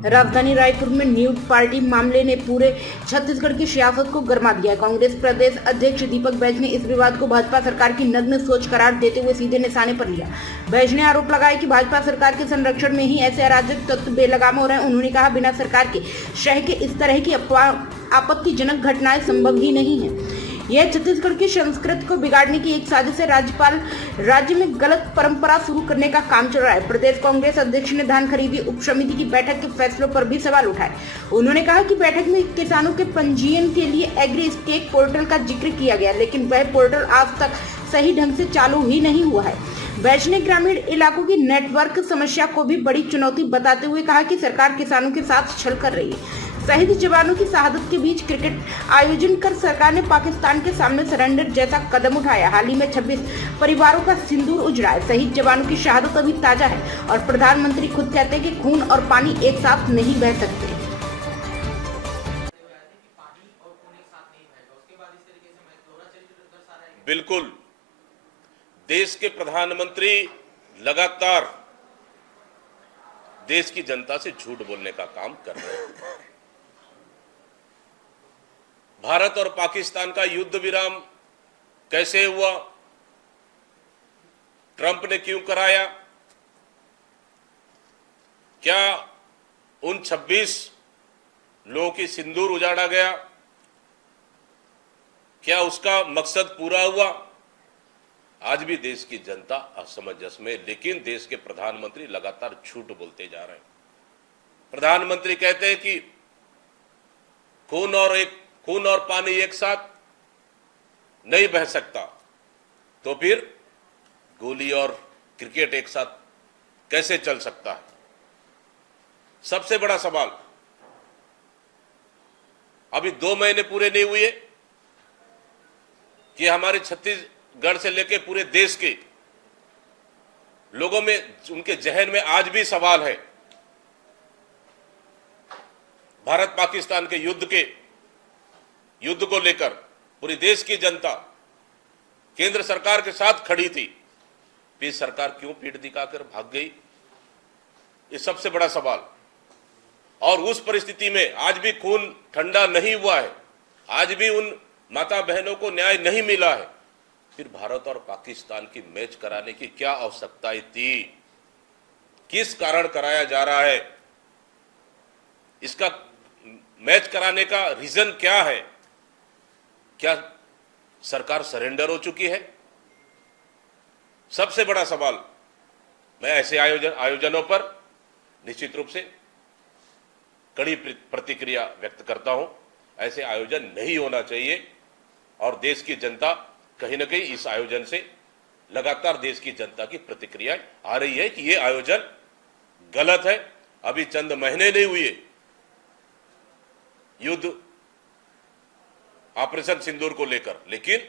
राजधानी रायपुर में nude party मामले ने पूरे छत्तीसगढ़ की सियासत को गरमा दिया है। कांग्रेस प्रदेश अध्यक्ष दीपक बैज ने इस विवाद को भाजपा सरकार की नग्न सोच करार देते हुए सीधे निशाने पर लिया। बैज ने आरोप लगाया कि भाजपा सरकार के संरक्षण में ही ऐसे अराजक तत्व बेलगाम हो रहे हैं। उन्होंने कहा, बिना सरकार के शह के इस तरह की आपत्तिजनक घटनाएं संभव ही नहीं है। यह छत्तीसगढ़ की संस्कृति को बिगाड़ने की एक साजिश है। राज्यपाल राज्य में गलत परंपरा शुरू करने का काम चल रहा है। प्रदेश कांग्रेस अध्यक्ष ने धान खरीदी उप समिति की बैठक के फैसलों पर भी सवाल उठाए। उन्होंने कहा कि बैठक में किसानों के पंजीयन के लिए एग्री स्टेक पोर्टल का जिक्र किया गया, लेकिन वह पोर्टल आज तक सही ढंग से चालू ही नहीं हुआ है। बैज ने ग्रामीण इलाकों की नेटवर्क समस्या को भी बड़ी चुनौती बताते हुए कहा कि सरकार किसानों के साथ छल कर रही है। शहीद जवानों की शहादत के बीच क्रिकेट आयोजन कर सरकार ने पाकिस्तान के सामने सरेंडर जैसा कदम उठाया। हाल ही में 26 परिवारों का सिंदूर उजड़ा है। शहीद जवानों की शहादत अभी ताजा है और प्रधानमंत्री खुद कहते हैं कि खून और पानी एक साथ नहीं बह सकते। बिल्कुल, देश के प्रधानमंत्री लगातार देश की जनता से झूठ बोलने का काम कर रहे हैं। भारत और पाकिस्तान का युद्ध विराम कैसे हुआ, ट्रंप ने क्यों कराया, क्या उन 26 लोगों की सिंदूर उजाड़ा गया, क्या उसका मकसद पूरा हुआ? आज भी देश की जनता असमंजस में, लेकिन देश के प्रधानमंत्री लगातार झूठ बोलते जा रहे हैं। प्रधानमंत्री कहते हैं कि खून और पानी एक साथ नहीं बह सकता, तो फिर गोली और क्रिकेट एक साथ कैसे चल सकता है? सबसे बड़ा सवाल, अभी 2 महीने पूरे नहीं हुए कि हमारे छत्तीसगढ़ से लेकर पूरे देश के लोगों में, उनके जहन में आज भी सवाल है। भारत पाकिस्तान के युद्ध को लेकर पूरी देश की जनता केंद्र सरकार के साथ खड़ी थी, फिर सरकार क्यों पीठ दिखाकर भाग गई? ये सबसे बड़ा सवाल। और उस परिस्थिति में आज भी खून ठंडा नहीं हुआ है, आज भी उन माता बहनों को न्याय नहीं मिला है। फिर भारत और पाकिस्तान की मैच कराने की क्या आवश्यकता थी? किस कारण कराया जा रहा है? इसका मैच कराने का रीजन क्या है? क्या सरकार सरेंडर हो चुकी है? सबसे बड़ा सवाल। मैं ऐसे आयोजनों पर निश्चित रूप से कड़ी प्रतिक्रिया व्यक्त करता हूं। ऐसे आयोजन नहीं होना चाहिए और देश की जनता कहीं ना कहीं इस आयोजन से लगातार देश की जनता की प्रतिक्रिया आ रही है कि यह आयोजन गलत है। अभी चंद महीने नहीं हुए युद्ध ऑपरेशन सिंदूर को लेकर, लेकिन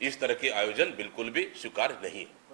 इस तरह के आयोजन बिल्कुल भी स्वीकार्य नहीं है।